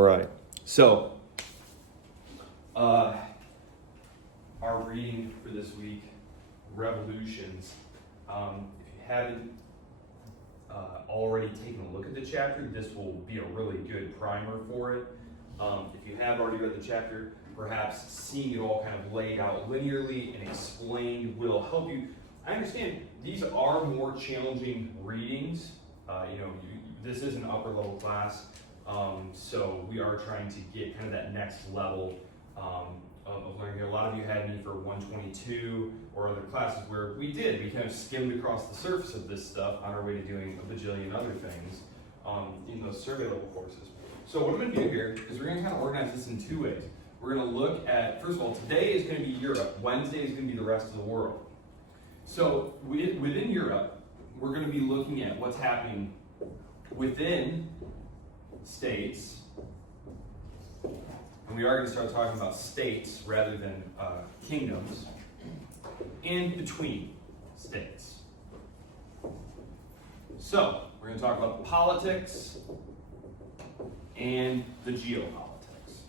All right, so our reading for this week, Revolutions. If you haven't already taken a look at the chapter, this will be a really good primer for it. If you have already read the chapter, perhaps seeing it all kind of laid out linearly and explained will help you. I understand these are more challenging readings. This is an upper level class, so we are trying to get kind of that next level of learning. A lot of you had me for 122 or other classes where we kind of skimmed across the surface of this stuff on our way to doing a bajillion other things in those survey level courses. So what I'm going to do here is we're going to kind of organize this in two ways. We're going to look at, first of all, today is going to be Europe. Wednesday is going to be the rest of the world. So within Europe, we're going to be looking at what's happening within states. And we are going to start talking about states rather than kingdoms, and between states. So, we're going to talk about politics and the geopolitics.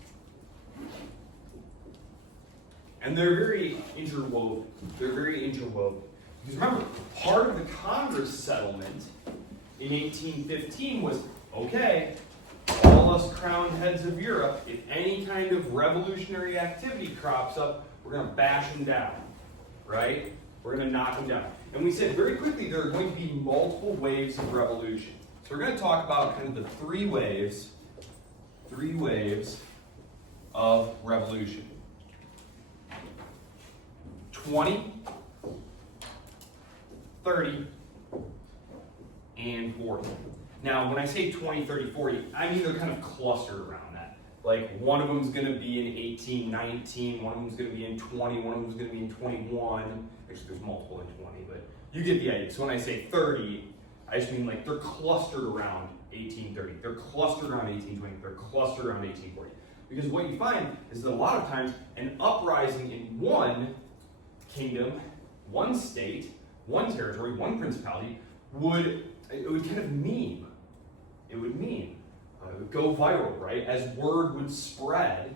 And they're very interwoven. Because remember, part of the Congress settlement in 1815 was, okay, all us crowned heads of Europe, if any kind of revolutionary activity crops up, we're going to bash them down, right? We're going to knock them down. And we said very quickly there are going to be multiple waves of revolution. So we're going to talk about kind of the three waves of revolution. 20, 30, and 40. Now, when I say 20, 30, 40, I mean they're kind of clustered around that. Like, one of them is going to be in 18, 19, one of them is going to be in 20, one of them is going to be in 21. Actually, there's multiple in 20, but you get the idea. So when I say 30, I just mean like they're clustered around 1830. They're clustered around 1820. They're clustered around 1840. Because what you find is that a lot of times an uprising in one kingdom, one state, one territory, one principality would kind of meme. It would go viral, right? As word would spread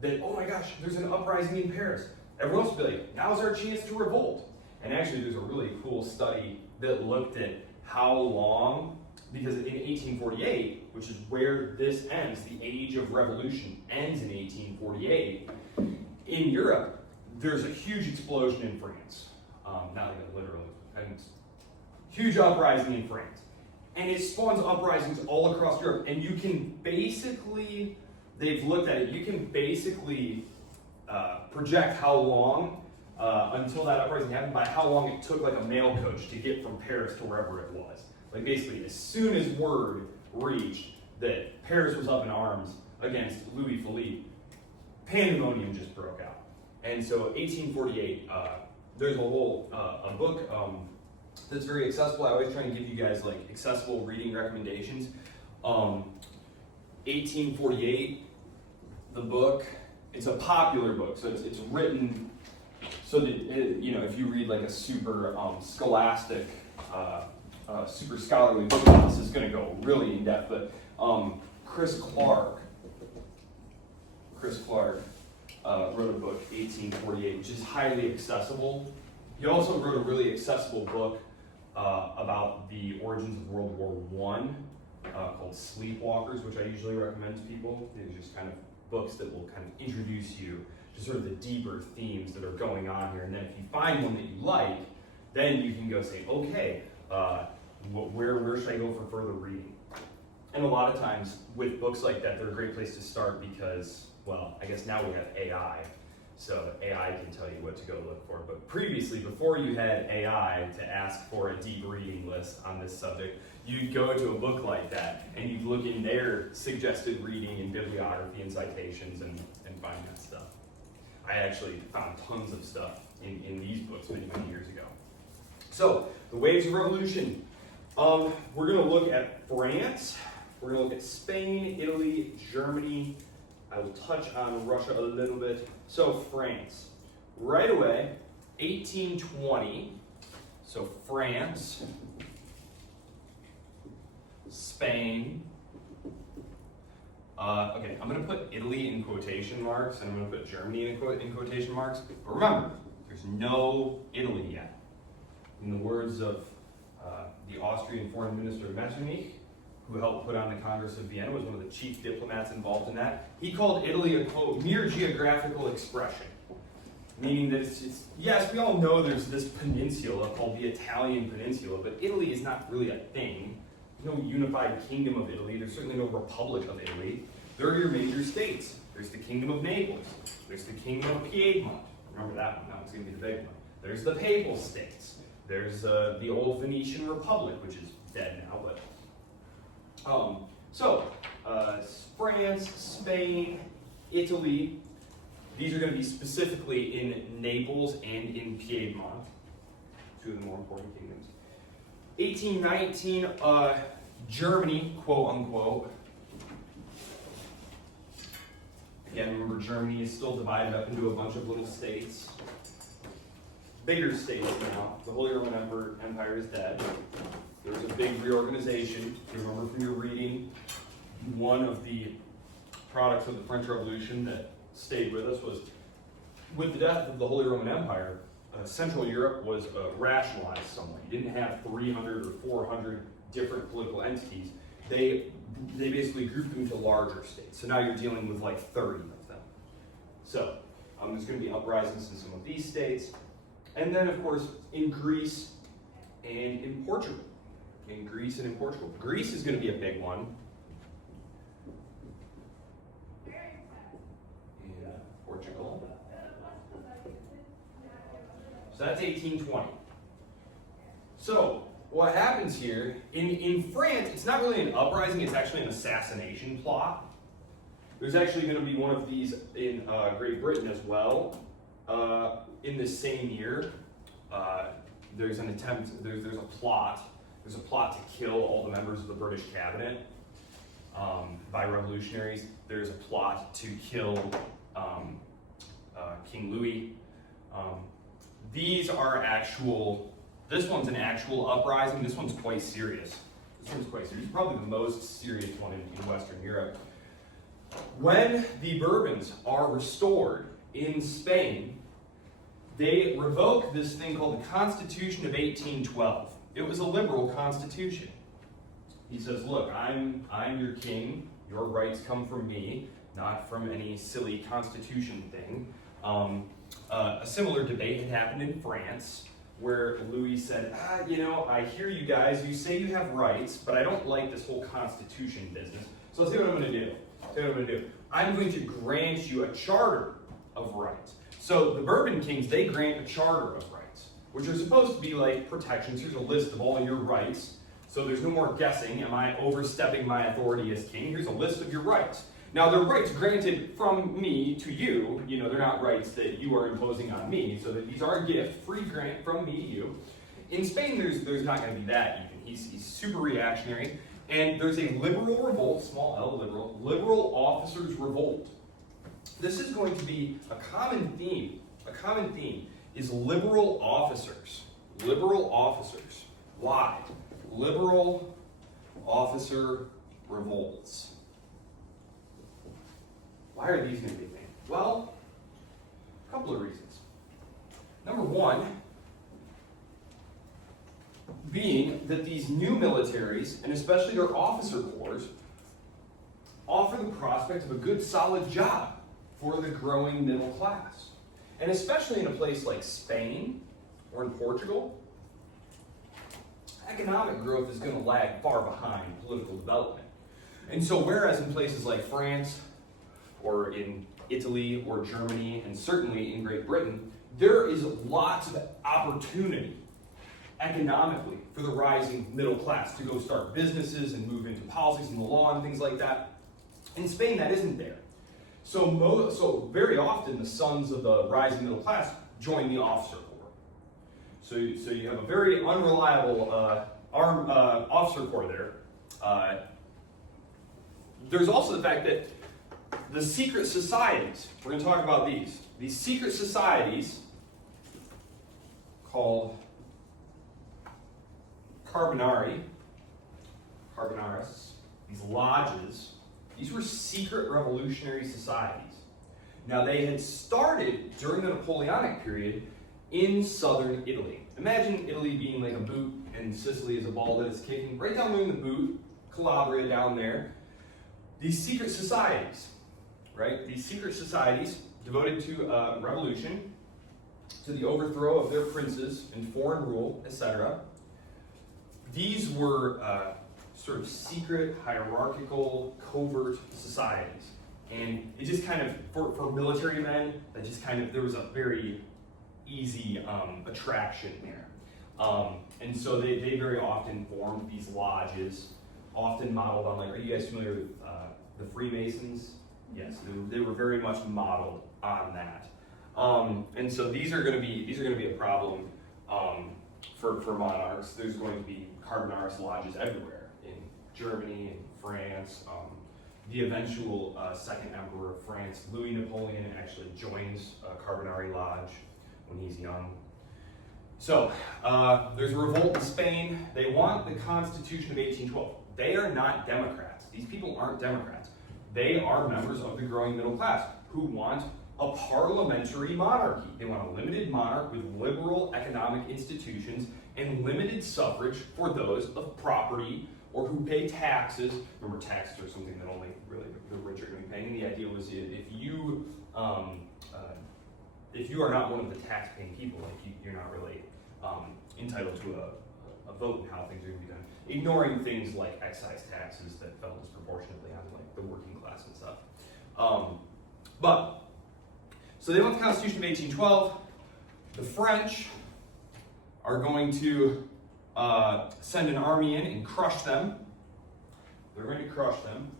that, oh my gosh, there's an uprising in Paris. Everyone else would be like, now's our chance to revolt. And actually, there's a really cool study that looked at how long, because in 1848, which is where this ends, the age of revolution ends in 1848, in Europe, there's a huge explosion in France. Not like literally, huge uprising in France. And it spawns uprisings all across Europe. And you can basically, they've looked at it, you can basically project how long until that uprising happened by how long it took like a mail coach to get from Paris to wherever it was. Like basically, as soon as word reached that Paris was up in arms against Louis Philippe, pandemonium just broke out. And so 1848, there's a whole a book that's very accessible. I always try and give you guys like accessible reading recommendations. 1848, the book, it's a popular book, so it's written so that if you read like a super scholastic, super scholarly book, this is going to go really in depth. But Chris Clark wrote a book, 1848, which is highly accessible. He also wrote a really accessible book about the origins of World War I called Sleepwalkers, which I usually recommend to people. These are just kind of books that will kind of introduce you to sort of the deeper themes that are going on here. And then if you find one that you like, then you can go say, okay, where should I go for further reading? And a lot of times with books like that, they're a great place to start because, well, I guess now we have AI. So AI can tell you what to go look for. But previously, before you had AI to ask for a deep reading list on this subject, you'd go to a book like that and you'd look in their suggested reading and bibliography and citations and find that stuff. I actually found tons of stuff in these books many, many years ago. So, the waves of revolution. We're going to look at France. We're going to look at Spain, Italy, Germany. I will touch on Russia a little bit. So France, right away, 1820, so France, Spain, Okay, I'm going to put Italy in quotation marks, and I'm going to put Germany in quotation marks. But remember, there's no Italy yet. In the words of the Austrian Foreign Minister Metternich, who helped put on the Congress of Vienna, was one of the chief diplomats involved in that. He called Italy a, quote, mere geographical expression. Meaning that it's, yes, we all know there's this peninsula called the Italian Peninsula, but Italy is not really a thing. There's no unified kingdom of Italy. There's certainly no republic of Italy. There are your major states. There's the Kingdom of Naples. There's the Kingdom of Piedmont. Remember that one. That one's going to be the big one. There's the Papal States. There's the old Venetian Republic, which is dead now, but... France, Spain, Italy, these are going to be specifically in Naples and in Piedmont, two of the more important kingdoms. 1819, Germany, quote unquote. Again, remember Germany is still divided up into a bunch of little states. Bigger states now. The Holy Roman Empire is dead. There was a big reorganization. If you remember from your reading, one of the products of the French Revolution that stayed with us was, with the death of the Holy Roman Empire, Central Europe was rationalized somewhat. You didn't have 300 or 400 different political entities. They basically grouped them into larger states. So now you're dealing with like 30 of them. So there's going to be uprisings in some of these states. And then, of course, in Greece and in Portugal. In Greece and in Portugal. Greece is going to be a big one. In Portugal. So that's 1820. So what happens here, in France, it's not really an uprising, it's actually an assassination plot. There's actually going to be one of these in Great Britain as well. In this same year, there's an attempt, there's a plot to kill all the members of the British cabinet by revolutionaries. There's a plot to kill King Louis. These are actual, this one's an actual uprising, this one's quite serious. It's probably the most serious one in Western Europe. When the Bourbons are restored in Spain, they revoke this thing called the Constitution of 1812. It was a liberal constitution. He says, look, I'm your king, your rights come from me, not from any silly constitution thing. A similar debate had happened in France, where Louis said, I hear you guys, you say you have rights, but I don't like this whole constitution business, so let's see what I'm going to do. I'm going to grant you a charter of rights. So the Bourbon kings, they grant a charter of rights, which are supposed to be like protections. Here's a list of all your rights. So there's no more guessing, am I overstepping my authority as king? Here's a list of your rights. Now they're rights granted from me to you. They're not rights that you are imposing on me. So that these are a gift, free grant from me to you. In Spain, there's not going to be that even. He's super reactionary. And there's a liberal revolt, small l, liberal officers' revolt. This is going to be a common theme. A common theme is liberal officers. Liberal officers. Why? Liberal officer revolts. Why are these going to be a thing? Well, a couple of reasons. Number one, being that these new militaries, and especially their officer corps, offer the prospect of a good solid job for the growing middle class. And especially in a place like Spain or in Portugal, economic growth is going to lag far behind political development. And so whereas in places like France or in Italy or Germany and certainly in Great Britain, there is lots of opportunity economically for the rising middle class to go start businesses and move into policies and the law and things like that. In Spain, that isn't there. So very often the sons of the rising middle class join the officer corps. So you have a very unreliable officer corps there. There's also the fact that the secret societies, we're going to talk about these secret societies called Carbonaris, these lodges, These were secret revolutionary societies. Now, they had started during the Napoleonic period in southern Italy. Imagine Italy being like a boot and Sicily is a ball that is kicking. Right down there in the boot, Calabria down there. These secret societies, right? These secret societies devoted to revolution, to the overthrow of their princes and foreign rule, etc. These were sort of secret, hierarchical, covert societies. And it just kind of, for military men, that just kind of, there was a very easy attraction there. And so they very often formed these lodges, often modeled on, like, are you guys familiar with the Freemasons? Yes, they were very much modeled on that. And so these are going to be a problem for monarchs. There's going to be Carbonarist lodges everywhere in Germany and France. The eventual second emperor of France, Louis Napoleon, actually joins Carbonari Lodge when he's young. So there's a revolt in Spain. They want the Constitution of 1812. They are not Democrats. These people aren't Democrats. They are members of the growing middle class who want a parliamentary monarchy. They want a limited monarch with liberal economic institutions and limited suffrage for those of property or who pay taxes. Remember, taxes are something that only really the rich are going to be paying. And the idea was if you are not one of the tax-paying people, like you're not really entitled to a vote in how things are going to be done, ignoring things like excise taxes that fell disproportionately on like the working class and stuff. So they want the Constitution of 1812. The French are going to send an army in and crush them. They're going to crush them.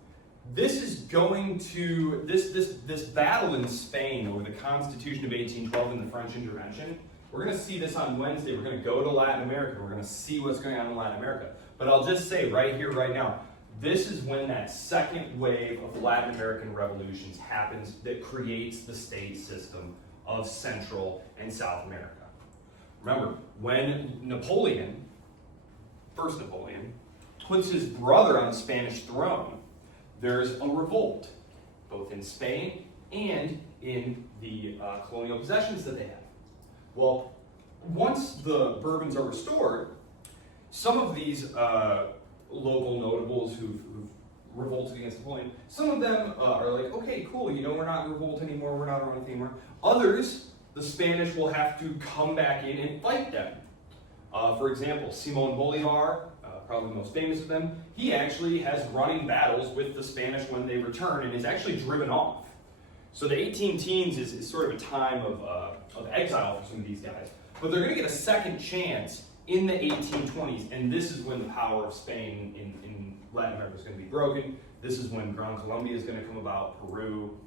This is going to, this battle in Spain over the Constitution of 1812 and the French intervention, we're going to see this on Wednesday. We're going to go to Latin America. We're going to see what's going on in Latin America. But I'll just say right here, right now, this is when that second wave of Latin American revolutions happens that creates the state system of Central and South America. Remember, when Napoleon, first Napoleon, puts his brother on the Spanish throne, there's a revolt, both in Spain and in the colonial possessions that they have. Well, once the Bourbons are restored, some of these local notables who've revolted against Napoleon, some of them are like, okay, cool, we're not in revolt anymore, we're not around anything anymore. Others, the Spanish will have to come back in and fight them. For example, Simón Bolívar, probably the most famous of them, he actually has running battles with the Spanish when they return and is actually driven off. So the 18 teens is sort of a time of exile for some of these guys. But they're going to get a second chance in the 1820s, and this is when the power of Spain in Latin America is going to be broken. This is when Gran Colombia is going to come about, Peru,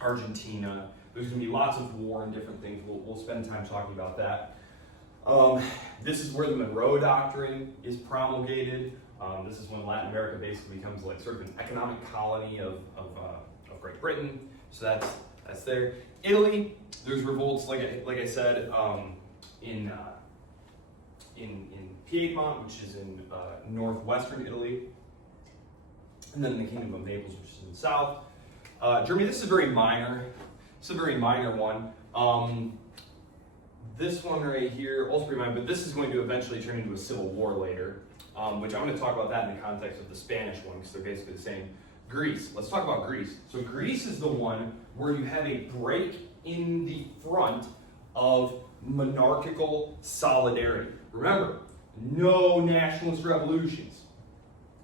Argentina. There's going to be lots of war and different things. We'll spend time talking about that. This is where the Monroe Doctrine is promulgated. This is when Latin America basically becomes like sort of an economic colony of Great Britain. So that's there. Italy, there's revolts, like I said, in Piedmont, which is in northwestern Italy, and then the Kingdom of Naples, which is in the south. Germany, this is a very minor. This is a very minor one. This one right here, also pretty minor, but this is going to eventually turn into a civil war later, which I'm going to talk about that in the context of the Spanish one, because they're basically the same. Greece. Let's talk about Greece. So Greece is the one where you have a break in the front of monarchical solidarity. Remember, no nationalist revolutions.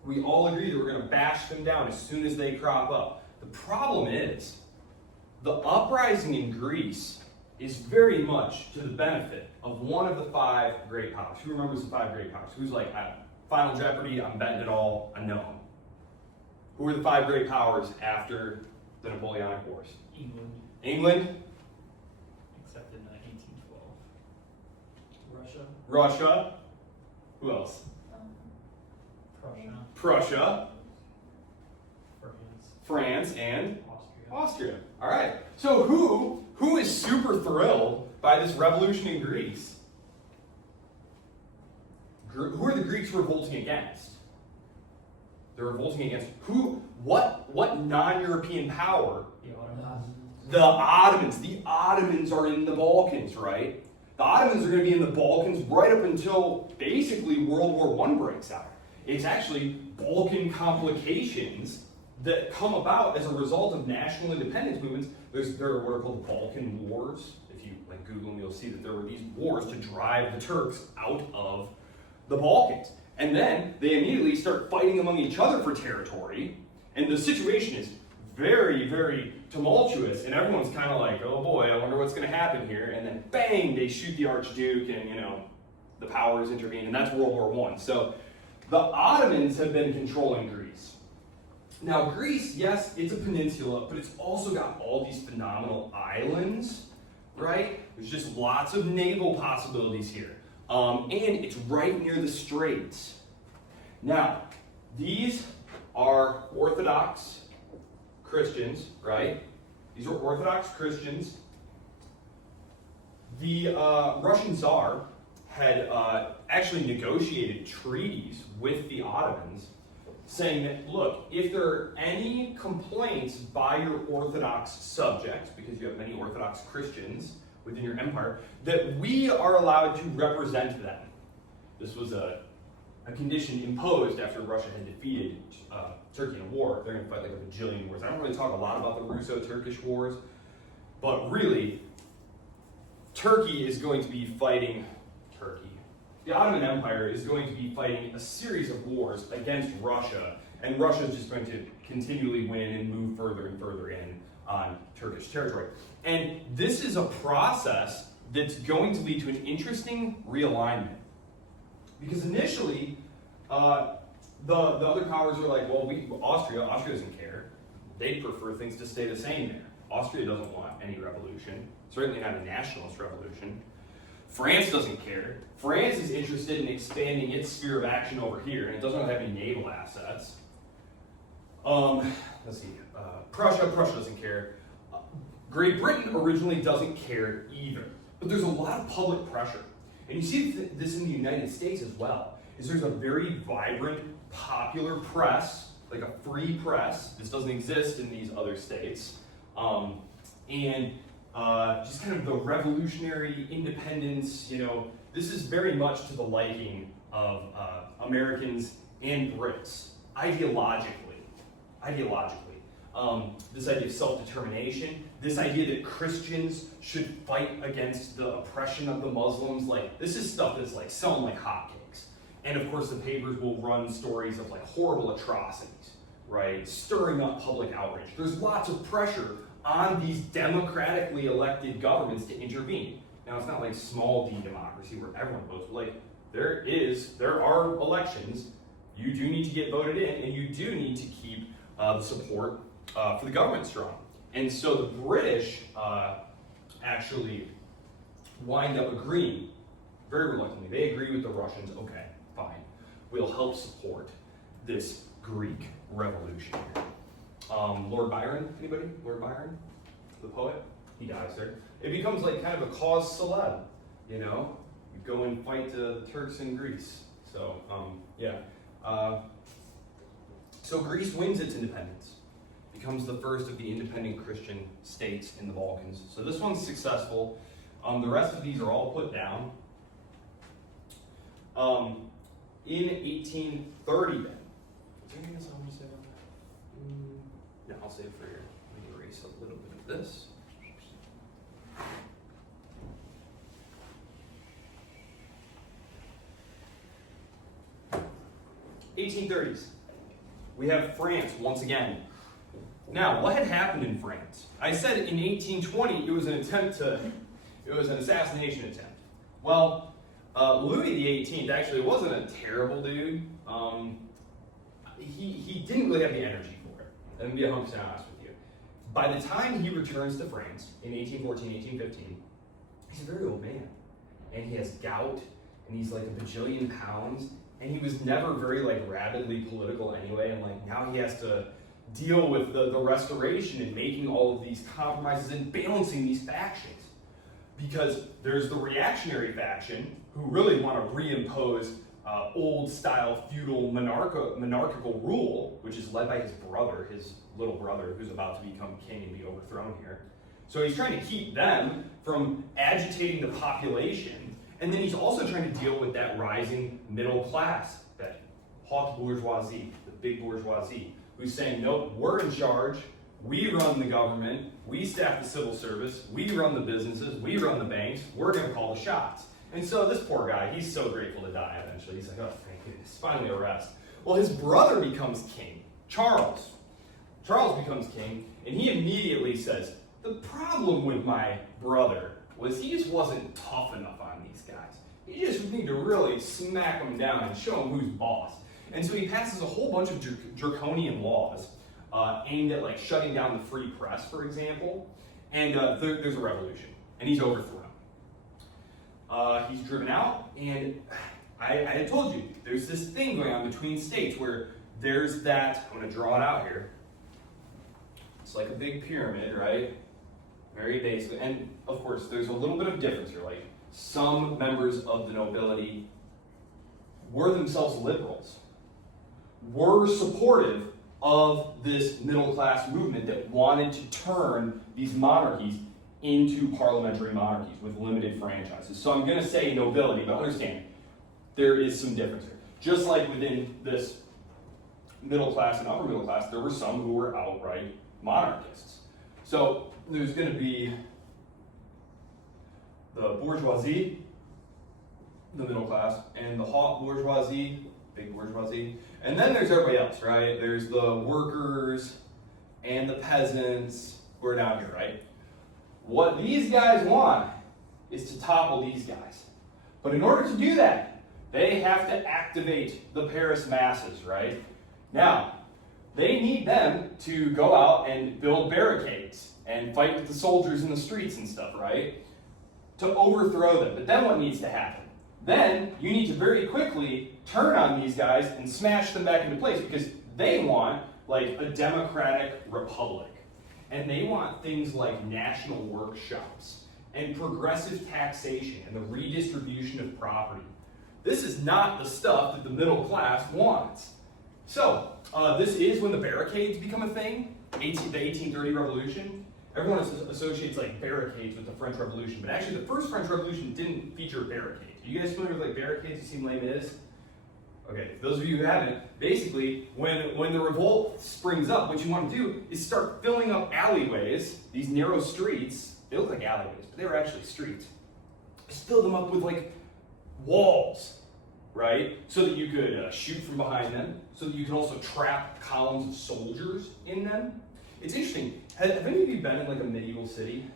We all agree that we're going to bash them down as soon as they crop up. The problem is, the uprising in Greece is very much to the benefit of one of the five great powers. Who remembers the five great powers? Who's like, Final Jeopardy, I'm betting it all, I know them. Who were the five great powers after the Napoleonic Wars? England? Except in 1812. Russia? Who else? Prussia? France and? Austria. All right. So who is super thrilled by this revolution in Greece? Who are the Greeks revolting against? They're revolting against who? What non-European power? The Ottomans. The Ottomans. The Ottomans are in the Balkans, right? The Ottomans are going to be in the Balkans right up until basically World War I breaks out. It's actually Balkan complications that come about as a result of national independence movements. There are what are called the Balkan Wars. If you like Google them, you'll see that there were these wars to drive the Turks out of the Balkans. And then they immediately start fighting among each other for territory, and the situation is very, very tumultuous, and everyone's kind of like, oh boy, I wonder what's going to happen here. And then bang, they shoot the Archduke, and the powers intervene, and that's World War I. So the Ottomans have been controlling Greece. Now Greece, yes, it's a peninsula, but it's also got all these phenomenal islands, right? There's just lots of naval possibilities here. And it's right near the straits. Now, these are Orthodox Christians, right? These are Orthodox Christians. The Russian Tsar had actually negotiated treaties with the Ottomans saying that, look, if there are any complaints by your Orthodox subjects, because you have many Orthodox Christians within your empire, that we are allowed to represent them. This was a condition imposed after Russia had defeated Turkey in a war. They're going to fight like a bajillion wars. I don't really talk a lot about the Russo-Turkish wars, but really, Turkey is going to be fighting Turkey. The Ottoman Empire is going to be fighting a series of wars against Russia, and Russia is just going to continually win and move further and further in on Turkish territory. And this is a process that's going to lead to an interesting realignment. Because initially, the other powers are like, well, Austria doesn't care. They prefer things to stay the same there. Austria doesn't want any revolution, certainly not a nationalist revolution. France doesn't care. France is interested in expanding its sphere of action over here, and it doesn't have any naval assets. Let's see, Prussia doesn't care. Great Britain originally doesn't care either. But there's a lot of public pressure. And you see this in the United States as well, is there's a very vibrant, popular press, like a free press. This doesn't exist in these other states. Just kind of the revolutionary independence, this is very much to the liking of Americans and Brits, ideologically. This idea of self-determination, this idea that Christians should fight against the oppression of the Muslims, this is stuff that's selling like hotcakes. And of course the papers will run stories of horrible atrocities, right? Stirring up public outrage. There's lots of pressure on these democratically elected governments to intervene. Now it's not like small d democracy where everyone votes, but there are elections. You do need to get voted in, and you do need to keep the support for the government strong. And so the British actually wind up agreeing, very reluctantly. They agree with the Russians, okay, fine. We'll help support this Greek revolution. Lord Byron, anybody? Lord Byron, the poet? He dies there. It becomes kind of a cause célèbre, You go and fight the Turks in Greece. So, so Greece wins its independence. Becomes the first of the independent Christian states in the Balkans. So this one's successful. The rest of these are all put down. In 1830 then. Is there anything else I want to say about that? No, I'll save it for here. Let me erase a little bit of this. 1830s. We have France once again. Now, what had happened in France? I said in 1820 it was an assassination attempt. Well, Louis XVIII actually wasn't a terrible dude. He didn't really have the energy for it. I'm gonna be 100% honest with you. By the time he returns to France in 1814, 1815, he's a very old man. And he has gout, and he's like a bajillion pounds, and he was never very rabidly political anyway, and now he has to deal with the restoration and making all of these compromises and balancing these factions. Because there's the reactionary faction who really want to reimpose old-style feudal monarchical rule, which is led by his brother, his little brother, who's about to become king and be overthrown here. So he's trying to keep them from agitating the population, and then he's also trying to deal with that rising middle class, that haute bourgeoisie, the big bourgeoisie, who's saying, nope, we're in charge, we run the government, we staff the civil service, we run the businesses, we run the banks, we're going to call the shots. And so this poor guy, he's so grateful to die eventually. He's like, oh, thank goodness, finally a rest. Well, his brother becomes king, Charles. Charles becomes king, and he immediately says, the problem with my brother was he just wasn't tough enough on these guys. You just need to really smack them down and show them who's boss. And so he passes a whole bunch of draconian laws aimed at like shutting down the free press, for example. And there's a revolution, and he's overthrown. He's driven out, and I had told you, there's this thing going on between states where there's that, I'm going to draw it out here. It's like a big pyramid, right? Very basic. And of course, there's a little bit of difference here. Like some members of the nobility were themselves liberals, were supportive of this middle class movement that wanted to turn these monarchies into parliamentary monarchies with limited franchises. So I'm going to say nobility, but understand, there is some difference here. Just like within this middle class and upper middle class, there were some who were outright monarchists. So there's going to be the bourgeoisie, the middle class, and the haute bourgeoisie, big bourgeoisie, and then there's everybody else, right? There's the workers and the peasants who are down here, right? What these guys want is to topple these guys. But in order to do that, they have to activate the Paris masses, right? Now, they need them to go out and build barricades and fight with the soldiers in the streets and stuff, right? To overthrow them. But then what needs to happen? Then you need to very quickly turn on these guys and smash them back into place because they want like a democratic republic. And they want things like national workshops and progressive taxation and the redistribution of property. This is not the stuff that the middle class wants. So, this is when the barricades become a thing, the 1830 revolution. Everyone associates like barricades with the French Revolution, but actually the first French Revolution didn't feature barricades. Are you guys familiar with like barricades? You seem lame it is? Okay, for those of you who haven't, basically, when the revolt springs up, what you want to do is start filling up alleyways, these narrow streets. They look like alleyways, but they were actually streets. Just fill them up with like walls, right? So that you could shoot from behind them, so that you can also trap columns of soldiers in them. It's interesting. Have any of you been in like a medieval city?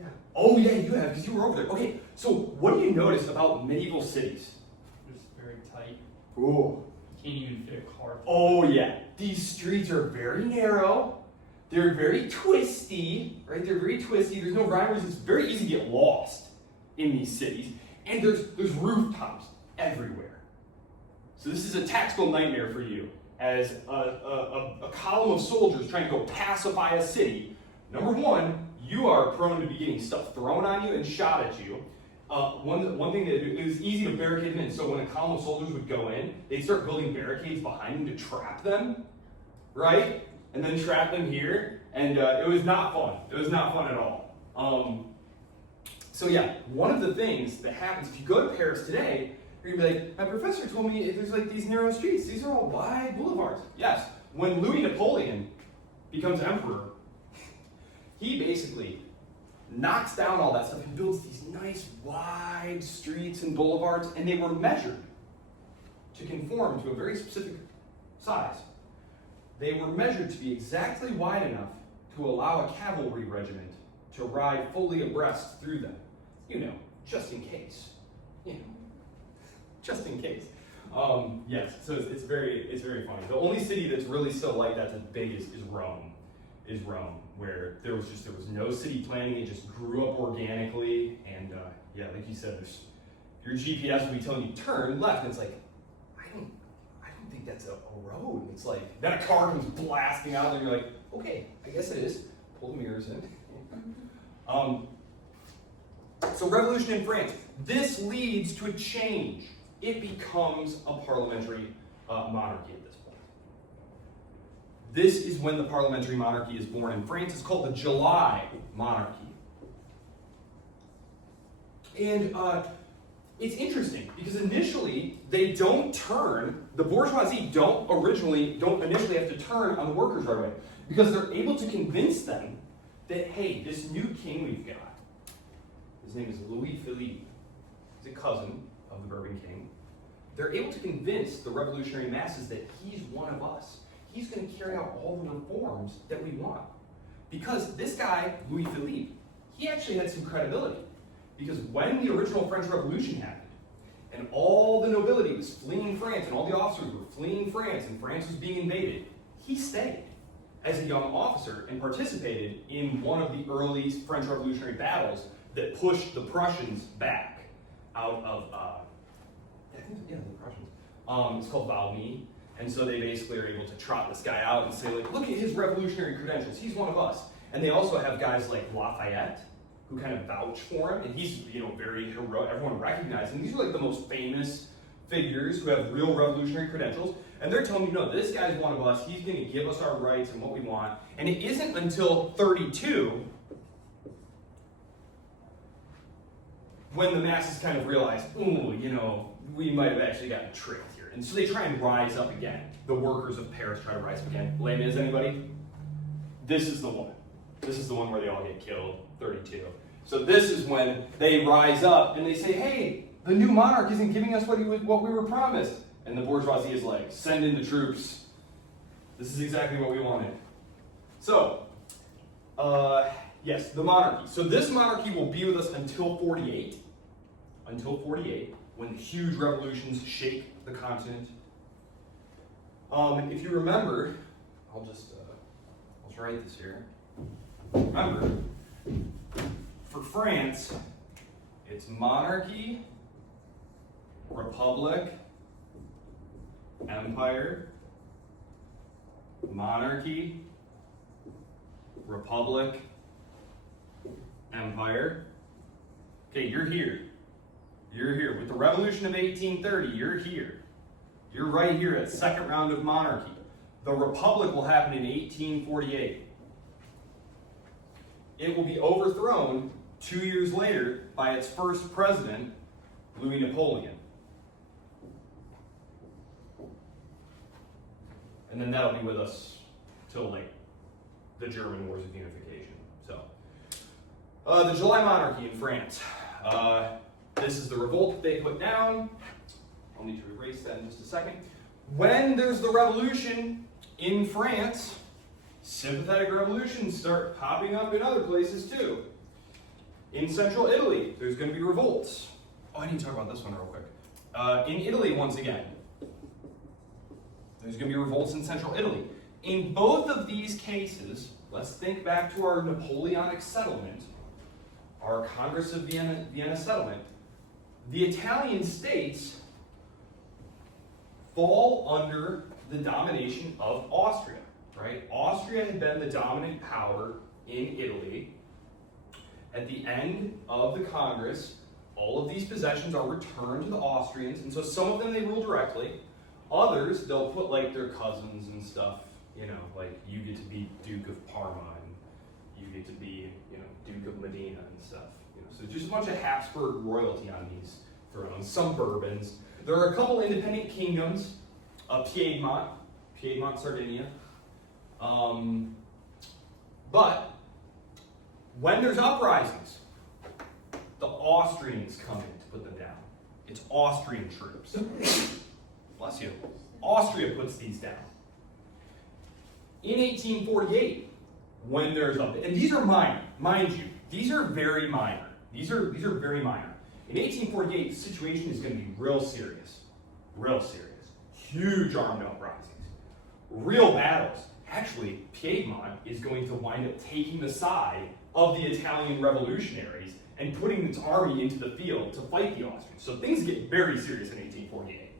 Yeah. Oh yeah, you have, because you were over there. Okay, so what do you notice about medieval cities? Very tight. Ooh. You can't even fit a car. Oh yeah. These streets are very narrow. They're very twisty, right? They're very twisty. There's no rhyme or reason. It's very easy to get lost in these cities. And there's rooftops everywhere. So this is a tactical nightmare for you as a column of soldiers trying to go pacify a city. Number one, you are prone to be getting stuff thrown on you and shot at you. One thing that it was easy to barricade them in, so when a column of soldiers would go in, they'd start building barricades behind them to trap them, right? And then trap them here, and it was not fun. It was not fun at all. So yeah, one of the things that happens, if you go to Paris today, you're gonna be like, my professor told me there's like these narrow streets, these are all wide boulevards. Yes, when Louis Napoleon becomes emperor, he basically knocks down all that stuff and builds these nice wide streets and boulevards, and they were measured to conform to a very specific size. They were measured to be exactly wide enough to allow a cavalry regiment to ride fully abreast through them. You know, just in case. You know, just in case. Yes, so it's very funny. The only city that's really still like that's as big is Rome. Where there was no city planning, it just grew up organically, and yeah, like you said, your GPS will be telling you turn left, and it's like, I don't think that's a road. It's like, then a car comes blasting out, and you're like, okay, I guess it is. Pull the mirrors in. So revolution in France. This leads to a change. It becomes a parliamentary monarchy at this point. This is when the parliamentary monarchy is born in France. It's called the July monarchy. And it's interesting because initially the bourgeoisie don't initially have to turn on the workers right away because they're able to convince them that, hey, this new king we've got, his name is Louis Philippe, he's a cousin of the Bourbon king. They're able to convince the revolutionary masses that he's one of us. He's going to carry out all the reforms that we want. Because this guy, Louis Philippe, he actually had some credibility. Because when the original French Revolution happened, and all the nobility was fleeing France, and all the officers were fleeing France, and France was being invaded, he stayed as a young officer and participated in one of the early French Revolutionary battles that pushed the Prussians back out of, the Prussians. It's called Valmy. And so they basically are able to trot this guy out and say, like, look at his revolutionary credentials. He's one of us. And they also have guys like Lafayette, who kind of vouch for him, and he's very heroic. Everyone recognizes him. These are like the most famous figures who have real revolutionary credentials, and they're telling you, no, this guy's one of us. He's going to give us our rights and what we want. And it isn't until 32 when the masses kind of realize, ooh, we might have actually gotten tricked here. And so they try and rise up again. The workers of Paris try to rise up again. Les Mis, anybody? This is the one. This is the one where they all get killed, 32. So this is when they rise up and they say, hey, the new monarch isn't giving us what we were promised. And the bourgeoisie is like, send in the troops. This is exactly what we wanted. So, yes, the monarchy. So this monarchy will be with us until 48. Until 48, when huge revolutions shake the continent. If you remember, I'll write this here. Remember, for France, it's monarchy, republic, empire, monarchy, republic, empire. Okay, you're here. You're here. With the Revolution of 1830, you're here. You're right here at second round of monarchy. The republic will happen in 1848. It will be overthrown 2 years later by its first president, Louis Napoleon. And then that'll be with us till the German Wars of Unification. So, the July monarchy in France. This is the revolt that they put down. I'll need to erase that in just a second. When there's the revolution in France, sympathetic revolutions start popping up in other places too. In central Italy, there's going to be revolts. Oh, I need to talk about this one real quick. In Italy, once again, there's going to be revolts in central Italy. In both of these cases, let's think back to our Napoleonic settlement, our Congress of Vienna settlement. The Italian states fall under the domination of Austria, right? Austria had been the dominant power in Italy. At the end of the Congress, all of these possessions are returned to the Austrians, and so some of them they rule directly. Others, they'll put their cousins and stuff, like you get to be Duke of Parma, and you get to be, Duke of Modena and stuff. So just a bunch of Habsburg royalty on these thrones, some Bourbons. There are a couple independent kingdoms, Piedmont, Sardinia. But when there's uprisings, the Austrians come in to put them down. It's Austrian troops. Bless you. Austria puts these down. In 1848, when there's and these are minor, mind you, these are very minor. These are very minor. In 1848, the situation is going to be real serious. Real serious. Huge armed uprisings. Real battles. Actually, Piedmont is going to wind up taking the side of the Italian revolutionaries and putting its army into the field to fight the Austrians. So things get very serious in 1848.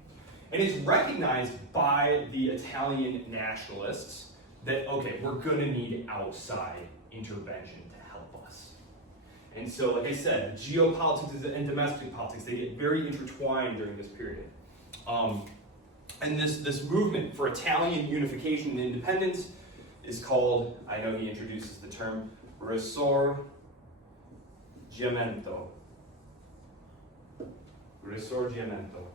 And it's recognized by the Italian nationalists that, okay, we're going to need outside intervention to help us. And so, like I said, geopolitics and domestic politics, they get very intertwined during this period. And this movement for Italian unification and independence is called, I know he introduces the term, Risorgimento. Risorgimento.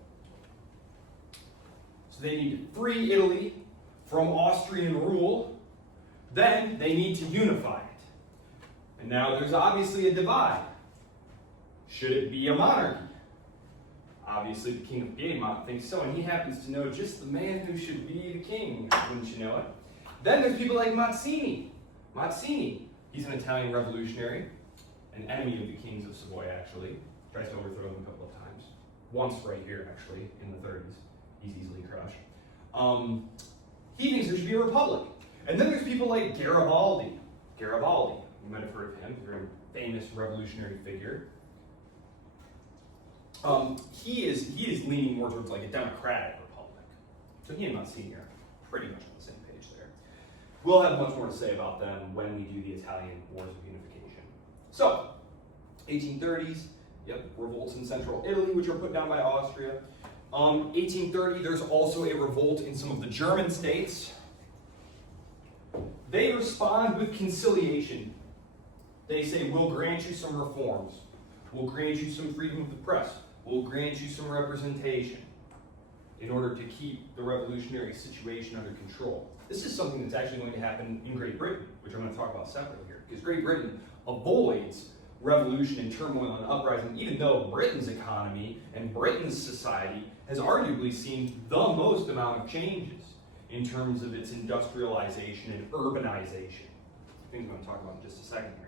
So they need to free Italy from Austrian rule, then they need to unify it. And now there's obviously a divide. Should it be a monarchy? Obviously the King of Piedmont thinks so, and he happens to know just the man who should be the king, wouldn't you know it? Then there's people like Mazzini. Mazzini, he's an Italian revolutionary, an enemy of the kings of Savoy, actually. Tries to overthrow them a couple of times. Once right here, actually, in the 30s. He's easily crushed. He thinks there should be a republic. And then there's people like Garibaldi. Garibaldi, you might have heard of him, he's a very famous revolutionary figure. He is leaning more towards like a democratic republic. So he and Mazzini are pretty much on the same page there. We'll have much more to say about them when we do the Italian Wars of Unification. So, 1830s, revolts in central Italy, which are put down by Austria. 1830, there's also a revolt in some of the German states. They respond with conciliation. They say, we'll grant you some reforms. We'll grant you some freedom of the press. We'll grant you some representation in order to keep the revolutionary situation under control. This is something that's actually going to happen in Great Britain, which I'm going to talk about separately here, because Great Britain avoids revolution and turmoil and uprising, even though Britain's economy and Britain's society has arguably seen the most amount of changes in terms of its industrialization and urbanization. Things I'm going to talk about in just a second here.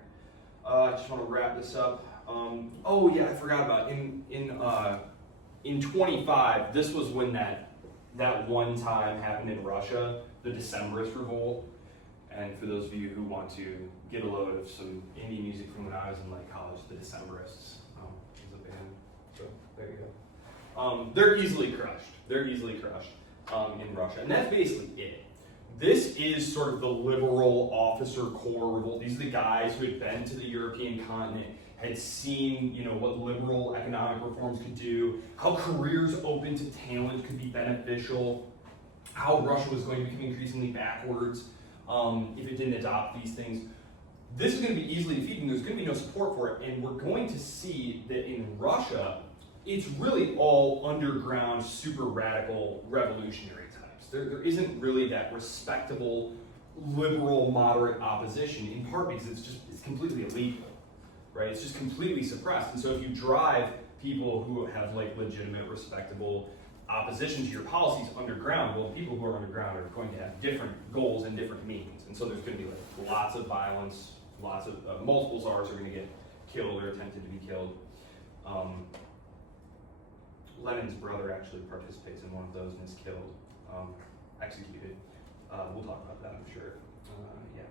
I just want to wrap this up. I forgot about in 25. This was when that one time happened in Russia, the Decembrist revolt. And for those of you who want to get a load of some indie music from when I was in like college, the Decemberists is a band. So there you go. They're easily crushed. In Russia, and that's basically it. This is sort of the liberal officer corps revolt. These are the guys who had been to the European continent, had seen, what liberal economic reforms could do, how careers open to talent could be beneficial, how Russia was going to become increasingly backwards if it didn't adopt these things. This is going to be easily defeated, and there's going to be no support for it, and we're going to see that in Russia, it's really all underground, super radical revolutionary types. There isn't really that respectable, liberal, moderate opposition, in part because it's completely illegal, right? It's just completely suppressed. And so if you drive people who have like legitimate, respectable opposition to your policies underground, well, people who are underground are going to have different goals and different means. And so there's going to be like lots of violence, lots of multiple czars are going to get killed or attempted to be killed. Lenin's brother actually participates in one of those and is killed, executed. We'll talk about that, I'm sure.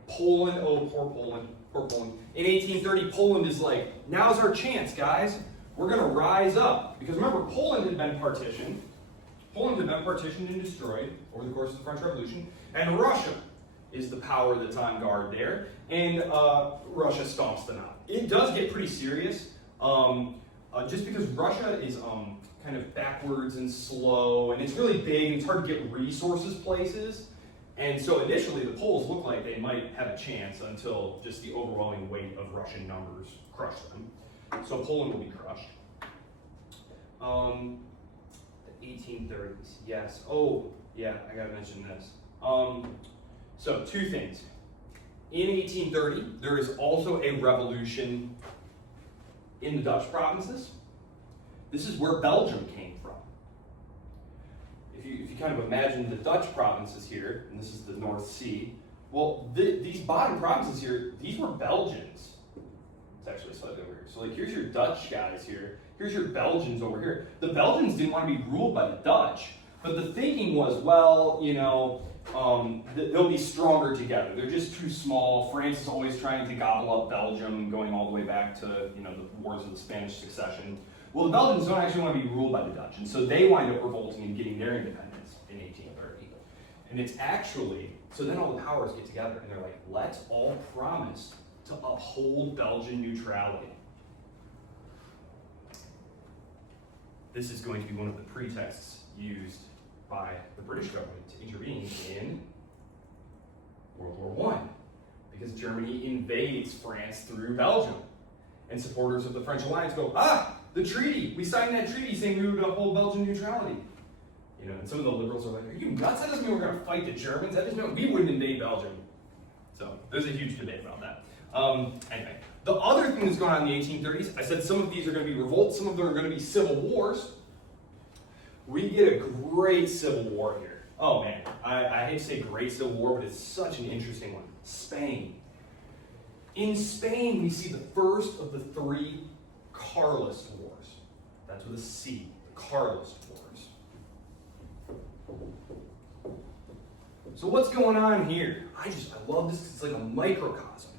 Poland, poor Poland. In 1830, Poland is like, now's our chance, guys. We're going to rise up. Because remember, Poland had been partitioned. And destroyed over the course of the French Revolution. And Russia is the power that's on guard there. And Russia stomps them out. It does get pretty serious. Just because Russia is kind of backwards and slow, and it's really big, and it's hard to get resources places. And so initially the Poles look like they might have a chance until just the overwhelming weight of Russian numbers crush them. So Poland will be crushed. The 1830s, yes. Oh, yeah, I gotta mention this. So two things. In 1830, there is also a revolution in the Dutch provinces. This is where Belgium came from. If you kind of imagine the Dutch provinces here, and this is the North Sea, well, these bottom provinces here, these were Belgians. It's actually slightly over here. So like, here's your Dutch guys here. Here's your Belgians over here. The Belgians didn't want to be ruled by the Dutch, but the thinking was, well, they'll be stronger together. They're just too small. France is always trying to gobble up Belgium, going all the way back to the wars of the Spanish Succession. Well, the Belgians don't actually want to be ruled by the Dutch, and so they wind up revolting and getting their independence in 1830. And it's actually, so then all the powers get together and they're like, let's all promise to uphold Belgian neutrality. this is going to be one of the pretexts used by the British government to intervene in World War I, because Germany invades France through Belgium. And supporters of the French alliance go, the treaty, we signed that treaty saying we would uphold Belgian neutrality. You know, and some of the liberals are like, are you nuts? That doesn't mean we're going to fight the Germans. That doesn't mean we wouldn't invade Belgium. So there's a huge debate about that. Anyway, the other thing that's going on in the 1830s, I said some of these are going to be revolts, some of them are going to be civil wars. We get a great civil war here. Oh man, I hate to say great civil war, but it's such an interesting one. Spain. In Spain, we see the first of the three Carlist Wars. That's with a C, the Carlist Wars. So what's going on here? I love this because it's like a microcosm.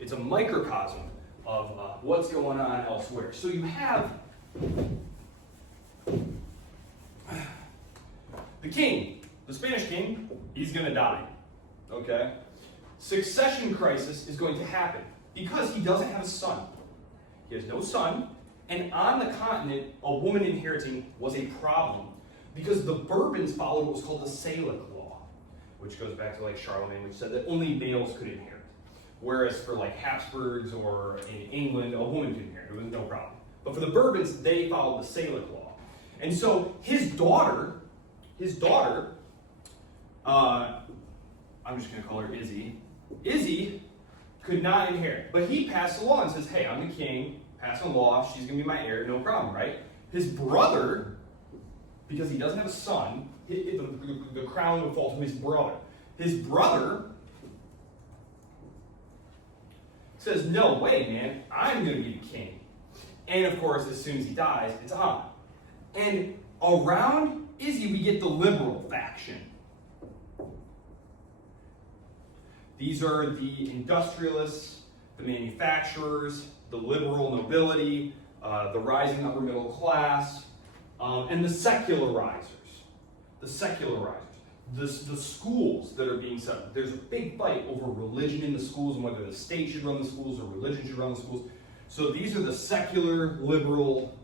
It's a microcosm of what's going on elsewhere. So you have the king, the Spanish king, he's going to die. Okay? Succession crisis is going to happen because he doesn't have a son. He has no son, and on the continent, a woman inheriting was a problem because the Bourbons followed what was called the Salic law, which goes back to like Charlemagne, which said that only males could inherit. Whereas for like Habsburgs or in England, a woman could inherit. It was no problem. But for the Bourbons, they followed the Salic law. And so his daughter, I'm just going to call her Izzy could not inherit. But he passed a law and says, hey, I'm the king, pass a law, she's going to be my heir, no problem, right? His brother, because he doesn't have a son, the crown would fall to his brother. His brother says, no way, man, I'm going to be the king. And of course, as soon as he dies, it's on. And around Izzy, we get the liberal faction. These are the industrialists, the manufacturers, the liberal nobility, the rising upper middle class, and the secularizers. The schools that are being set up. There's a big fight over religion in the schools and whether the state should run the schools or religion should run the schools. So these are the secular liberal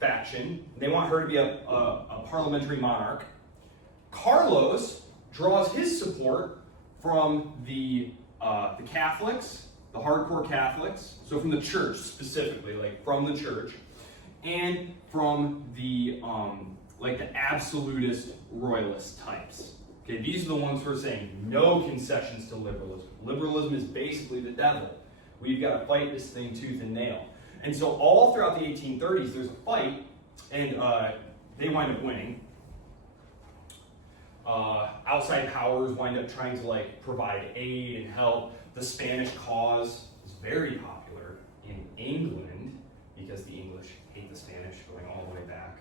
faction. They want her to be a parliamentary monarch. Carlos draws his support from the Catholics, the hardcore Catholics, so from the church specifically, like from the church, and from the like the absolutist royalist types. Okay, these are the ones who are saying no concessions to liberalism. Liberalism is basically the devil. We've got to fight this thing tooth and nail. And so all throughout the 1830s, there's a fight, and they wind up winning. Outside powers wind up trying to like provide aid and help. The Spanish cause is very popular in England because the English hate the Spanish going all the way back.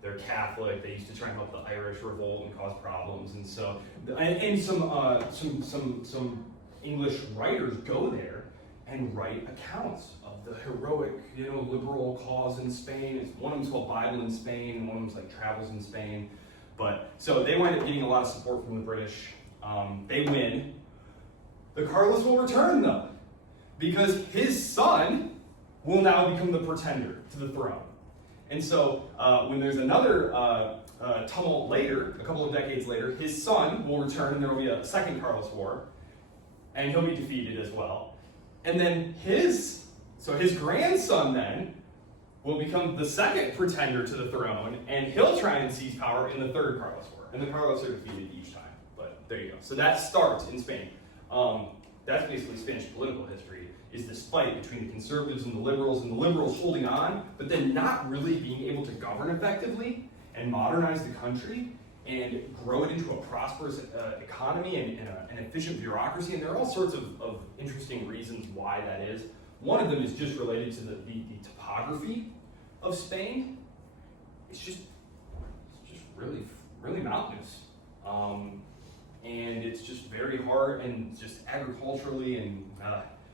They're Catholic. They used to try and help the Irish revolt and cause problems, and so and some English writers go there and write accounts of the heroic, liberal cause in Spain. One of them's called Bible in Spain, and one of them's like Travels in Spain. But so they wind up getting a lot of support from the British. They win. The Carlos will return though, because his son will now become the pretender to the throne. And so when there's another tumult later, a couple of decades later, his son will return and there will be a second Carlos War, and he'll be defeated as well. And then his grandson then will become the second pretender to the throne, and he'll try and seize power in the third Carlos War. And the Carlos are defeated each time. But there you go. So that starts in Spain. That's basically Spanish political history, is this fight between the conservatives and the liberals holding on, but then not really being able to govern effectively and modernize the country and grow it into a prosperous economy and an efficient bureaucracy. And there are all sorts of interesting reasons why that is. One of them is just related to the topography of Spain. It's just really, really mountainous. And it's just very hard, and just agriculturally, and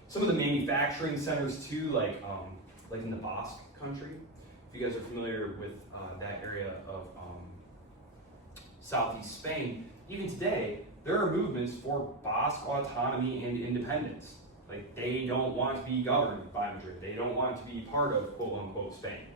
some of the manufacturing centers too, like in the Basque country. If you guys are familiar with that area of southeast Spain, even today, there are movements for Basque autonomy and independence. Like, they don't want to be governed by Madrid. They don't want to be part of quote unquote Spain,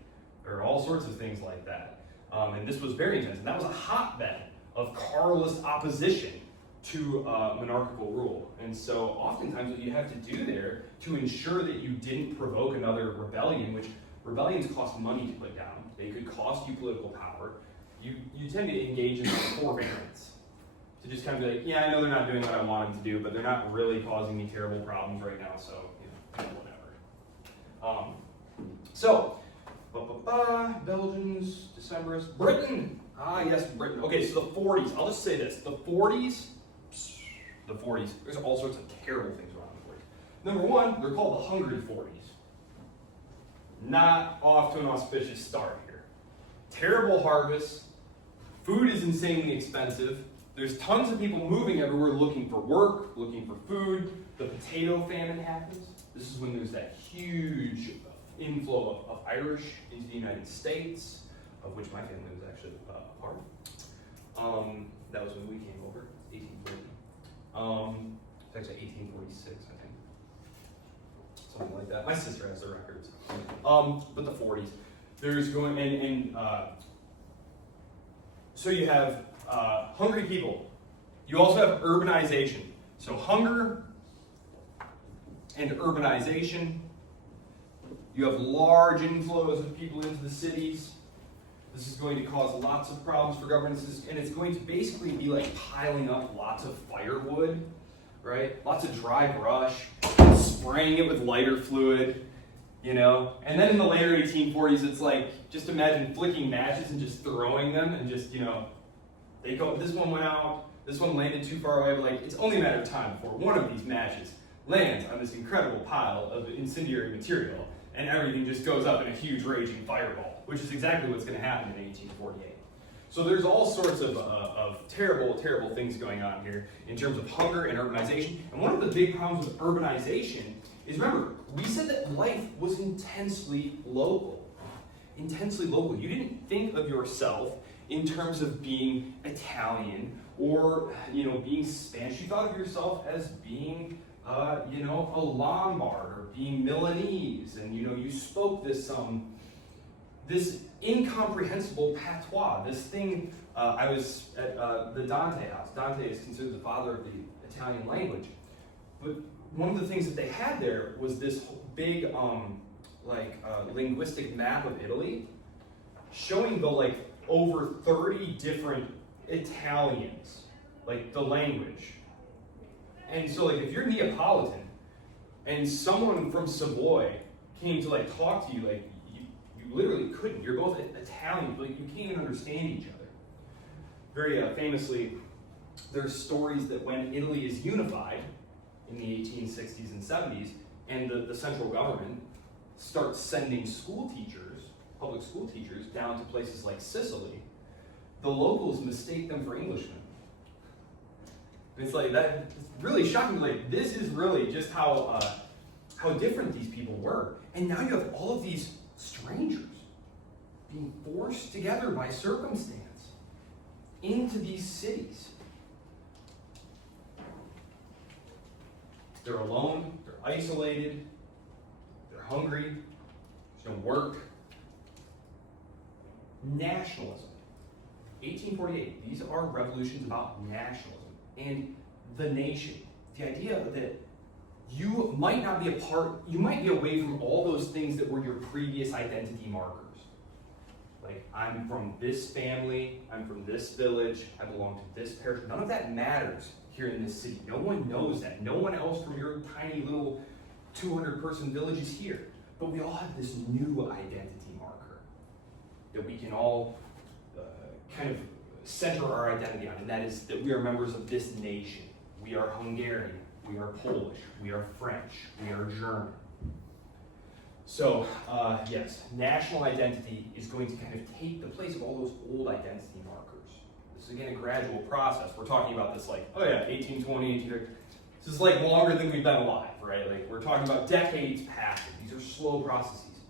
There are all sorts of things like that. And this was very intense. And that was a hotbed of Carlist opposition to monarchical rule. And so oftentimes what you have to do there to ensure that you didn't provoke another rebellion, which rebellions cost money to put down, they could cost you political power, you tend to engage in forbearance. To just kind of be like, yeah, I know they're not doing what I want them to do, but they're not really causing me terrible problems right now, so, whatever. Belgians, Decemberists, Britain! Ah, yes, Britain. Okay, so the 40s, I'll just say this. The 40s, there's all sorts of terrible things around the 40s. Number one, they're called the Hungry 40s. Not off to an auspicious start here. Terrible harvests, food is insanely expensive, there's tons of people moving everywhere looking for work, looking for food. The potato famine happens. This is when there's that huge inflow of Irish into the United States, of which my family was actually a part. That was when we came over, 1840. It's actually 1846, I think. Something like that. My sister has the records. But the 40s. There's going, so you have hungry people. You also have urbanization. So hunger and urbanization. You have large inflows of people into the cities. This is going to cause lots of problems for governments, and it's going to basically be like piling up lots of firewood, right? Lots of dry brush, spraying it with lighter fluid, And then in the later 1840s, it's like, just imagine flicking matches and just throwing them, and just, they go, this one went out, this one landed too far away, but it's only a matter of time before one of these matches lands on this incredible pile of incendiary material, and everything just goes up in a huge raging fireball, which is exactly what's going to happen in 1848. So there's all sorts of terrible, terrible things going on here in terms of hunger and urbanization. And one of the big problems with urbanization is, remember, we said that life was intensely local. Intensely local. You didn't think of yourself in terms of being Italian or, being Spanish. You thought of yourself as being a Lombard or being Milanese, and you spoke this incomprehensible patois. This thing. I was at the Dante house. Dante is considered the father of the Italian language, but one of the things that they had there was this big, linguistic map of Italy, showing the over 30 different Italians, the language. And so, if you're Neapolitan and someone from Savoy came to talk to you, you literally couldn't. You're both Italian, but you can't even understand each other. Very famously, there's stories that when Italy is unified in the 1860s and 70s, and the central government starts sending school teachers, public school teachers, down to places like Sicily, the locals mistake them for Englishmen. It's that. It's really shocking. This is really just how different these people were. And now you have all of these strangers being forced together by circumstance into these cities. They're alone. They're isolated. They're hungry. There's no work. Nationalism. 1848. These are revolutions about nationalism and the nation. The idea that you might not be you might be away from all those things that were your previous identity markers. I'm from this family, I'm from this village, I belong to this parish. None of that matters here in this city. No one knows that. No one else from your tiny little 200-person village is here. But we all have this new identity marker that we can all kind of center our identity on, and that is that we are members of this nation. We are Hungarian, we are Polish, we are French, we are German. So, yes, national identity is going to kind of take the place of all those old identity markers. This is, again, a gradual process. We're talking about this 1820, 1830. This is longer than we've been alive, right? We're talking about decades past it. These are slow processes.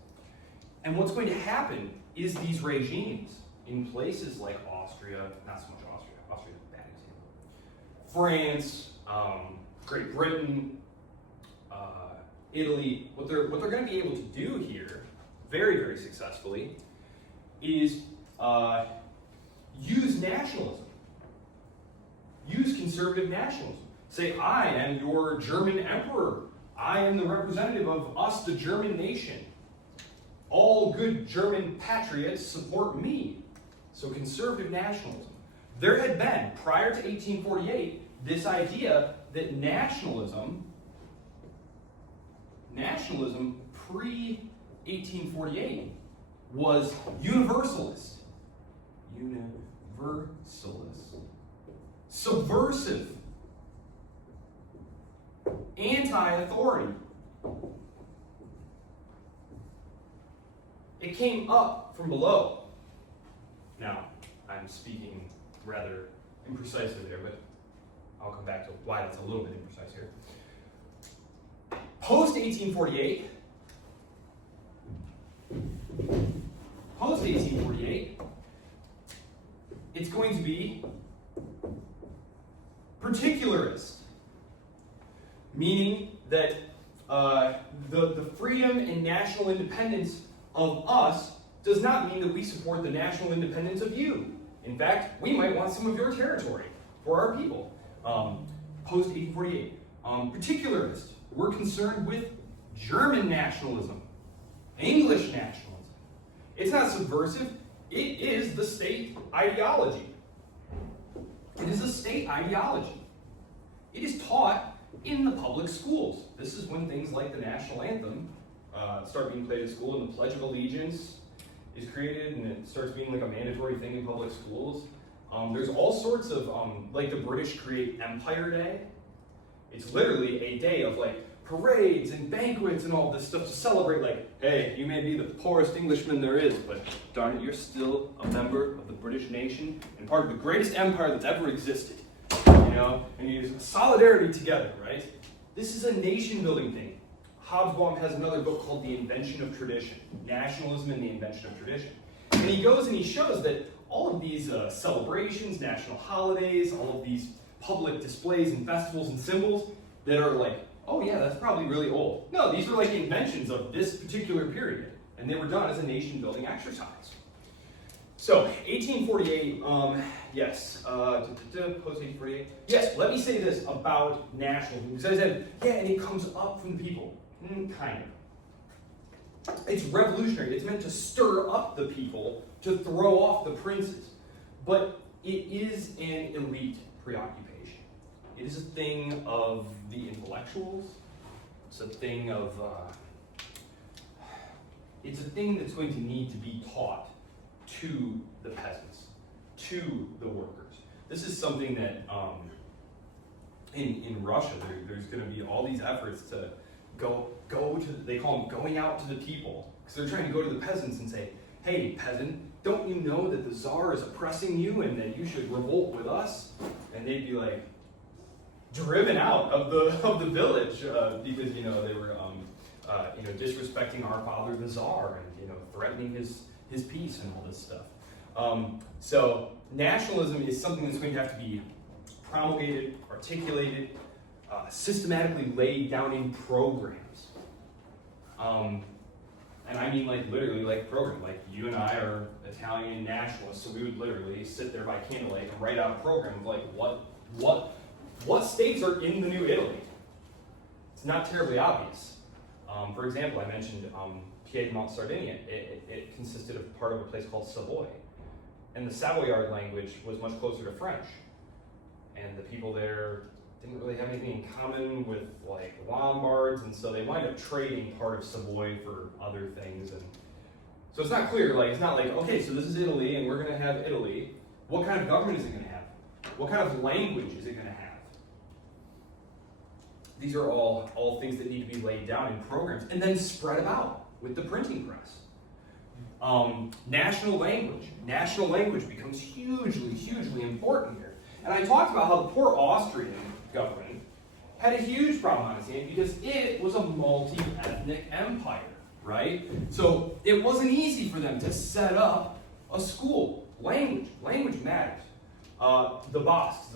And what's going to happen is these regimes in places like Austria, not so much Austria, Austria's a bad example, France, Great Britain, Italy, what they're going to be able to do here, very, very successfully, is use nationalism. Use conservative nationalism. Say, I am your German emperor. I am the representative of us, the German nation. All good German patriots support me. So conservative nationalism. There had been, prior to 1848, this idea that nationalism pre-1848 was universalist. Universalist. Subversive. Anti-authority. It came up from below. Now, I'm speaking rather imprecisely there, but I'll come back to why that's a little bit imprecise here. Post 1848, it's going to be particularist, meaning that the freedom and national independence of us does not mean that we support the national independence of you. In fact, we might want some of your territory for our people. Post 1848. Particularist. We're concerned with German nationalism, English nationalism. It's not subversive. It is the state ideology. It is a state ideology. It is taught in the public schools. This is when things like the national anthem start being played at school, and the Pledge of Allegiance is created, and it starts being like a mandatory thing in public schools. There's all sorts of, like the British create Empire Day. It's literally a day of like parades and banquets and all this stuff to celebrate, like, hey, you may be the poorest Englishman there is, but darn it, you're still a member of the British nation and part of the greatest empire that's ever existed. You know, and you use solidarity together, right? This is a nation-building thing. Hobsbawm has another book called The Invention of Tradition, Nationalism and the Invention of Tradition. And he goes and he shows that all of these celebrations, national holidays, all of these public displays and festivals and symbols that are like, oh yeah, that's probably really old. No, these are like inventions of this particular period, and they were done as a nation-building exercise. So, 1848, yes, post-1848. Yes, let me say this about nationalism, because I said, yeah, and it comes up from the people. Kind of. It's revolutionary. It's meant to stir up the people, to throw off the princes. But it is an elite preoccupation. It is a thing of the intellectuals. It's a thing of, it's a thing that's going to need to be taught to the peasants, to the workers. This is something that in Russia, there's going to be all these efforts to go to, they call them going out to the people, because they're trying to go to the peasants and say, hey, peasant, don't you know that the Tsar is oppressing you and that you should revolt with us? And they'd be like, driven out of the village because, you know, they were disrespecting our father the Tsar and, you know, threatening his peace and all this stuff. So nationalism is something that's going to have to be promulgated, articulated, systematically laid down in programs. And I mean like literally like program. Like you and I are Italian nationalists, so we would literally sit there by candlelight and write out a program of like what states are in the new Italy. It's not terribly obvious. For example, I mentioned Piedmont, Sardinia. It consisted of part of a place called Savoy. And the Savoyard language was much closer to French. And the people there didn't really have anything in common with like Lombards, and so they wind up trading part of Savoy for other things. And so it's not clear, like it's not like, okay, so this is Italy and we're gonna have Italy. What kind of government is it gonna have? What kind of language is it gonna have? These are all things that need to be laid down in programs and then spread about with the printing press. National language becomes hugely important here. And I talked about how the poor Austrian government had a huge problem on its hands because it was a multi-ethnic empire, right? So it wasn't easy for them to set up a school. Language matters. The Basques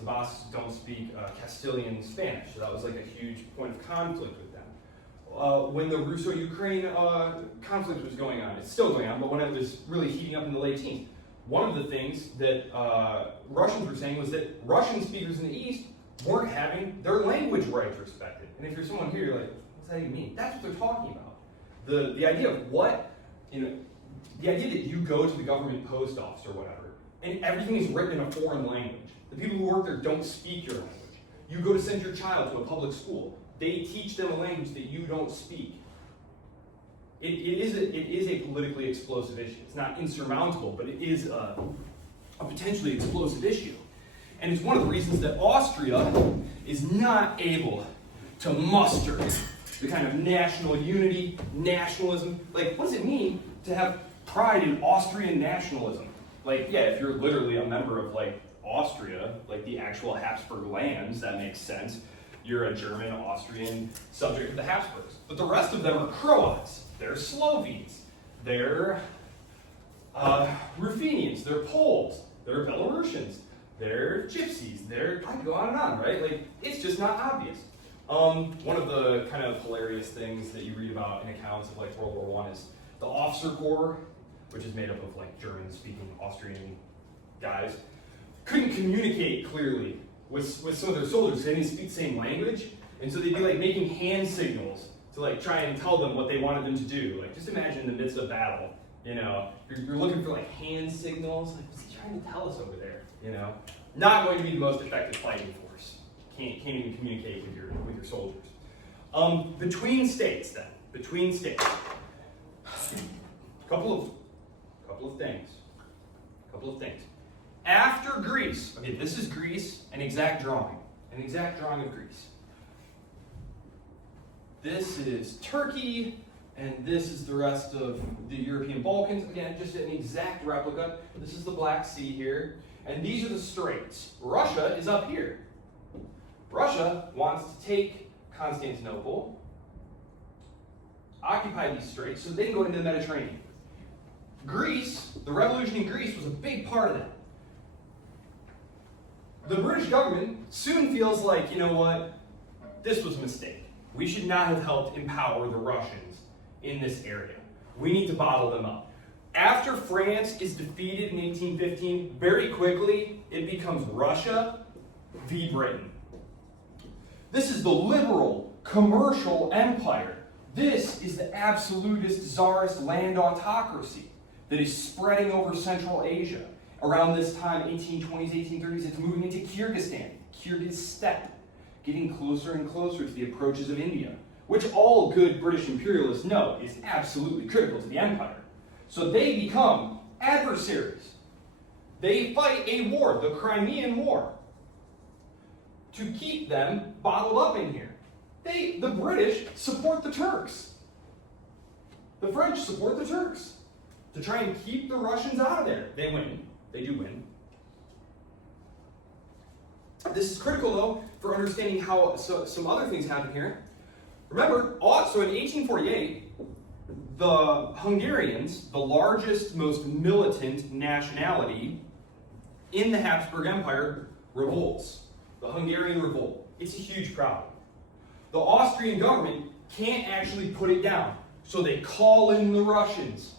don't speak Castilian Spanish, so that was like a huge point of conflict with them. when the Russo-Ukraine conflict was going on. It's still going on, but when it was really heating up in the late teens. One of the things that Russians were saying was that Russian speakers in the East weren't having their language rights respected. And if you're someone here, you're like, what's that even mean? That's what they're talking about. The idea of what, the idea that you go to the government post office or whatever, and everything is written in a foreign language. The people who work there don't speak your language. You go to send your child to a public school. They teach them a language that you don't speak. It is a politically explosive issue. It's not insurmountable, but it is a potentially explosive issue. And it's one of the reasons that Austria is not able to muster the kind of national unity, nationalism. Like, what does it mean to have pride in Austrian nationalism? Like, yeah, if you're literally a member of, like, Austria, like the actual Habsburg lands, that makes sense. You're a German, Austrian subject of the Habsburgs. But the rest of them are Croats, they're Slovenes, they're Ruthenians, they're Poles, they're Belarusians, they're Gypsies, I could go on and on, right? Like, it's just not obvious. One of the kind of hilarious things that you read about in accounts of like World War I is the officer corps, which is made up of like German-speaking Austrian guys, couldn't communicate clearly with some of their soldiers. They didn't speak the same language, and so they'd be like making hand signals to like try and tell them what they wanted them to do. Like, just imagine in the midst of battle, you're looking for like hand signals. Like, what's he trying to tell us over there? Not going to be the most effective fighting force. Can't even communicate with your soldiers. Between states, then, couple of things. After Greece, okay, this is Greece, an exact drawing of Greece. This is Turkey, and this is the rest of the European Balkans. Again, just an exact replica. This is the Black Sea here, and these are the straits. Russia is up here. Russia wants to take Constantinople, occupy these straits so they can go into the Mediterranean. Greece, the revolution in Greece was a big part of that. The British government soon feels like, you know what, this was a mistake. We should not have helped empower the Russians in this area. We need to bottle them up. After France is defeated in 1815, very quickly it becomes Russia v. Britain. This is the liberal, commercial empire. This is the absolutist czarist land autocracy that is spreading over Central Asia. Around this time, 1820s, 1830s, it's moving into Kyrgyzstan, getting closer and closer to the approaches of India, which all good British imperialists know is absolutely critical to the empire. So they become adversaries. They fight a war, the Crimean War, to keep them bottled up in here. The British support the Turks. The French support the Turks to try and keep the Russians out of there. They win. They do win. This is critical, though, for understanding how some other things happen here. Remember, so in 1848, the Hungarians, the largest, most militant nationality in the Habsburg Empire, revolts. The Hungarian Revolt. It's a huge problem. The Austrian government can't actually put it down, so they call in the Russians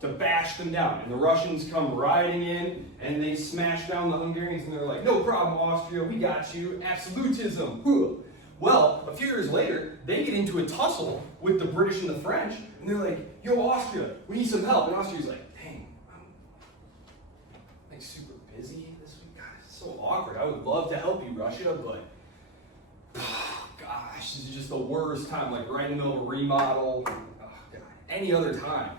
to bash them down. And the Russians come riding in, and they smash down the Hungarians, and they're like, no problem, Austria, we got you, absolutism. Well, a few years later, they get into a tussle with the British and the French, and they're like, yo, Austria, we need some help. And Austria's like, dang, I'm like super busy this week. God, it's so awkward. I would love to help you, Russia, but gosh, this is just the worst time, like right in the middle of a remodel. Oh, God. Any other time.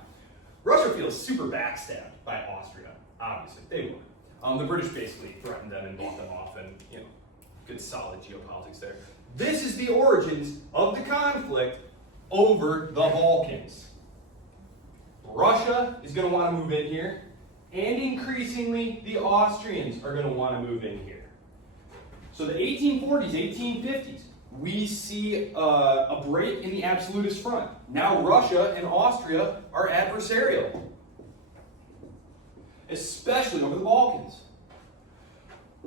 Russia feels super backstabbed by Austria, obviously. They would. The British basically threatened them and bought them off, and, good solid geopolitics there. This is the origins of the conflict over the Balkans. Russia is going to want to move in here, and increasingly the Austrians are going to want to move in here. So the 1840s, 1850s, we see a break in the absolutist front. Now Russia and Austria are adversarial, especially over the Balkans.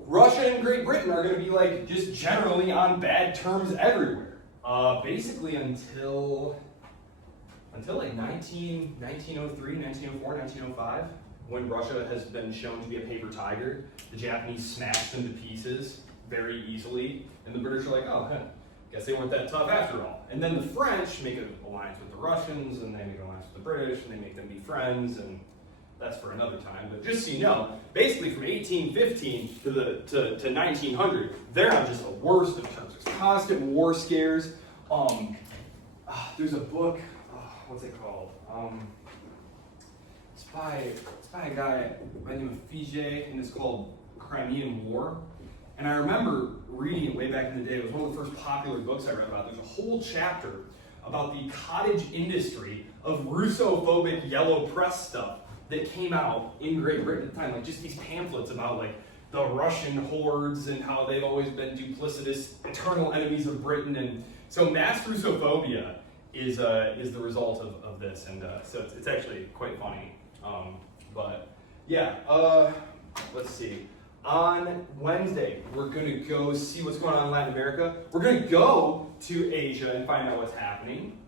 Russia and Great Britain are going to be like just generally on bad terms everywhere. Basically until like 1903, 1904, 1905, when Russia has been shown to be a paper tiger. The Japanese smashed them to pieces very easily, and the British are like, oh, guess they weren't that tough after all. And then the French make an alliance with the Russians, and they make an alliance with the British, and they make them be friends, and that's for another time. But just so you know, basically from 1815 to 1900, they're on just the worst of terms. There's constant war scares. There's a book, what's it called? It's by a guy by the name of Fige, and it's called Crimean War. And I remember reading it way back in the day. It was one of the first popular books I read about. There's a whole chapter about the cottage industry of Russophobic yellow press stuff that came out in Great Britain at the time. Like just these pamphlets about like the Russian hordes and how they've always been duplicitous, eternal enemies of Britain. And so mass Russophobia is the result of this. And so it's actually quite funny. But yeah, let's see. On Wednesday, we're going to go see what's going on in Latin America. We're going to go to Asia and find out what's happening.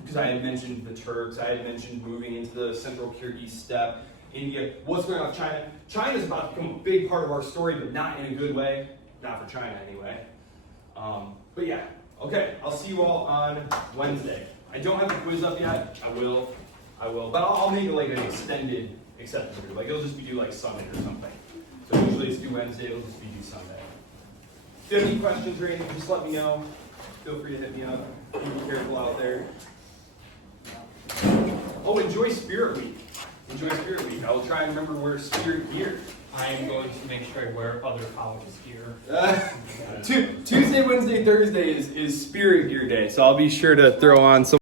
Because I had mentioned the Turks, I had mentioned moving into the central Kyrgyz steppe, India. What's going on with China? China's about to become a big part of our story, but not in a good way. Not for China, anyway. But yeah, okay, I'll see you all on Wednesday. I don't have the quiz up yet. I will. But I'll make it like an extended acceptance group. Like it'll just be due like Sunday or something. So usually it's due Wednesday, it'll just be due Sunday. If you have any questions or anything, just let me know. Feel free to hit me up. Be careful out there. Oh, enjoy Spirit Week. Enjoy Spirit Week. I will try and remember to wear Spirit gear. I am going to make sure I wear other colleges gear. Tuesday, Wednesday, Thursday is Spirit Gear Day, so I'll be sure to throw on some